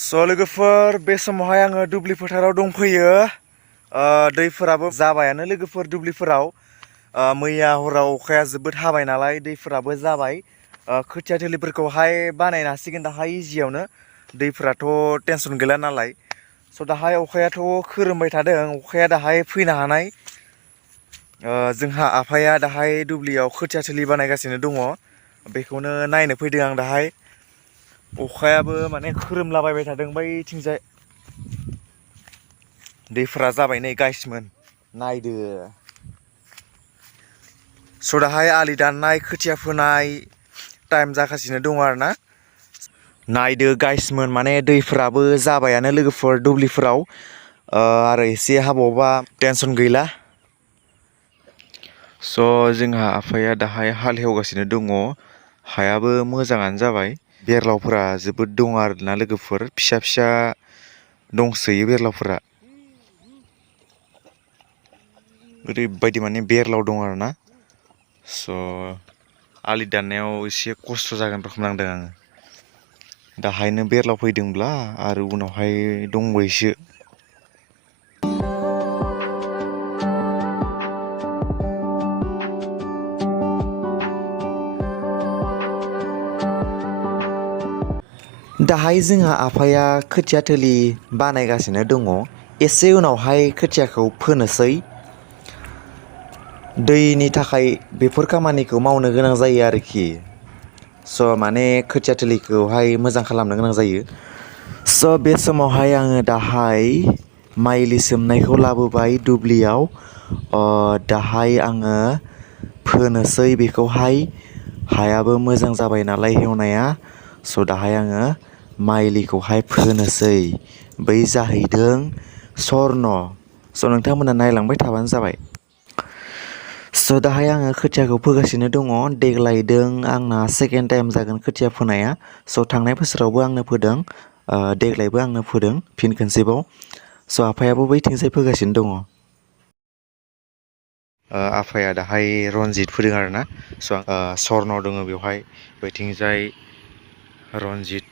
लोगोफोर बे समावहाय आङो दुब्लि फोथाराव दंफैयो। दैफोराबो जाबायानो लोगोफोर दुब्लिफोराव। मैया हराव अखाया जोबोद हाबाय नालाय दैफोराबो जाबाय। खोथिया थिलिफोरखौहाय बानायनो हासिगोन दाहाय इजियावनो। दैफोराथ' टेनसन गैला नालाय। दाहाय अखायाथ' खोरोमबाय थादों, अखाया दाहाय फैनो हानाय। जोंहा आफाया दाहाय दुब्लियाव खोथिया थिलि बानायगासिनो दङ। बेखौनो नायनो फैदों आं दाहाय। अखायाबो माने खोरोमलाबायबाय थादों बैथिंजाय। दैफोरा जाबाय नै गाइसमोन, नायदो। दाहाय आलि दाननाय खोथिया फोनाय टाइम जागासिनो दङ आरोना। नायदो गाइसमोन, माने दैफोराबो जाबायानो लोगोफोर दुब्लिफोराव। आरो एसे हाबावबा टेनसन गैला। जोंहा आफाया दाहाय हाल एवगासिनो दङ। हायाबो मोजाङानो जाबाय। बेरलावफोरा जोबोद दङ आरोना लोगोफोर, फिसा फिसा दंसोयो बेरलावफोरा। ओरैबायदि माने बेरलाव दं आरोना। आलि दाननायाव एसे खस्थ' जागोन रखम नांदों आङो। दाहायनो बेरलाव फैदोंब्ला आरो उनावहाय दंबायसो। दाहाय जोंहा आफाया खोथिया थिलि बानायगासिनो दङ। एसे उनावहाय खोथियाखौ फोनोसै। दैनि थाखाय बेफोर खामानिखौ मावनो गोनां जायो आरोखि। माने खोथिया थिलिखौहाय मोजां खालामनो गोनां जायो। बे समावहाय आङो दाहाय माइलि सोमनायखौ लाबोबाय दुब्लियाव। दाहाय आङो फोनोसै बेखौहाय। हायाबो मोजां जाबाय नालाय हेवनाया। दाहाय आङो माइलिखौहाय फोनोसै। बै जाहैदों सर्न। नोंथांमोना नायलांबाय थाबानो जाबाय। दाहाय आङो खोथियाखौ फोगासिनो दङ। देग्लायदों आंना सेकेन्ड टाइम जागोन खोथिया फोनाया। थांनाय बोसोरावबो आंनो फोदों, देग्लायबो आंनो फोदों फिन खनसेबाव। आफायाबो बैथिंजाय फोगासिनो दङ। आफाया दाहाय रनजित फोदों आरोना। सर्न दङ बेवहाय, बैथिंजाय रनजित